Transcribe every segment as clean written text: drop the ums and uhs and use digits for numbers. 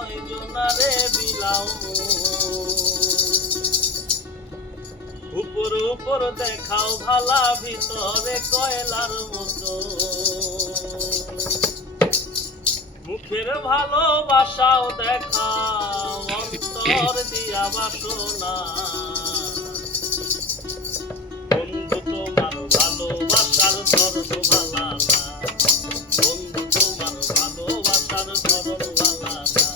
কয়জনারে বিলাও উপর উপর দেখাও ভালা ভিতরে কয়লার মতো মুখের ভালোবাসাও দেখাও অন্তর দিয়া বাসনা বন্ধু তোমার ভালোবাসার ধরন ভালা না বন্ধু তোমার ভালোবাসার ধরন ভালা না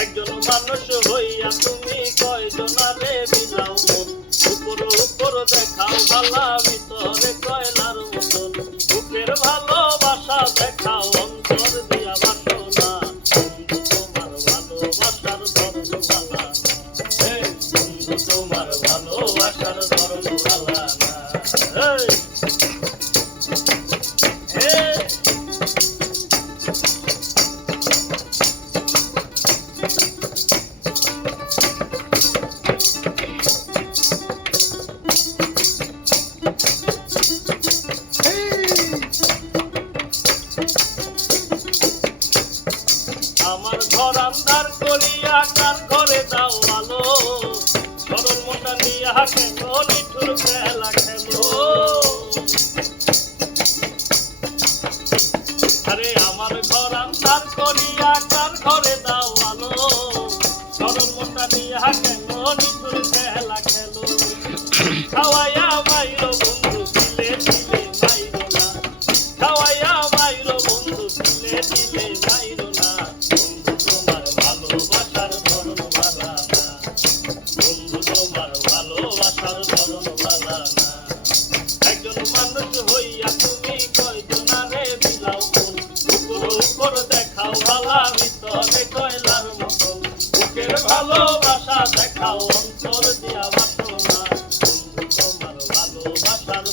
একজন মানুষ হইয়া তুমি কয়জনারে বিলাও মন উপর উপর দেখাও ভালা ভিতরে কয়লার মতন বুকের ভালোবাসা দেখাও অন্তর দিয়া বাসনা বন্ধু তোমার ভালোবাসার ধরন ভালা না বন্ধু তোমার ভালোবাসার ধরন ভালা না আমার ঘর আন্ধার করিয়া কার ঘরে দাও আলো সরল মোটা নিয়া কেন নিঠুর খেলা খেলো আরে আমার ঘর আন্ধার করিয়া কার ঘরে দাও আলো সরল মোটা নিয়া কেন নিঠুর খেলা খেলো খাওয়াইয়া মাইরো বন্ধু দিলে দিলে মাইরো না খাওয়াইয়া মাইরো বন্ধু দিলে দিলে মাইরো না বন্ধু তোমার ভালোবাসার ধরন ভালা না বন্ধু তোমার ভালোবাসার ধরন ভালা না একজন মানুষ হইয়া তুমি কয়জনারে বিলাও মন উপর উপর দেখাও ভালা ভিতরে কয়লার মতন বুকের ভালোবাসা দেখাও অন্তর দিয়া বাসনা বন্ধু তোমার ভালোবাসার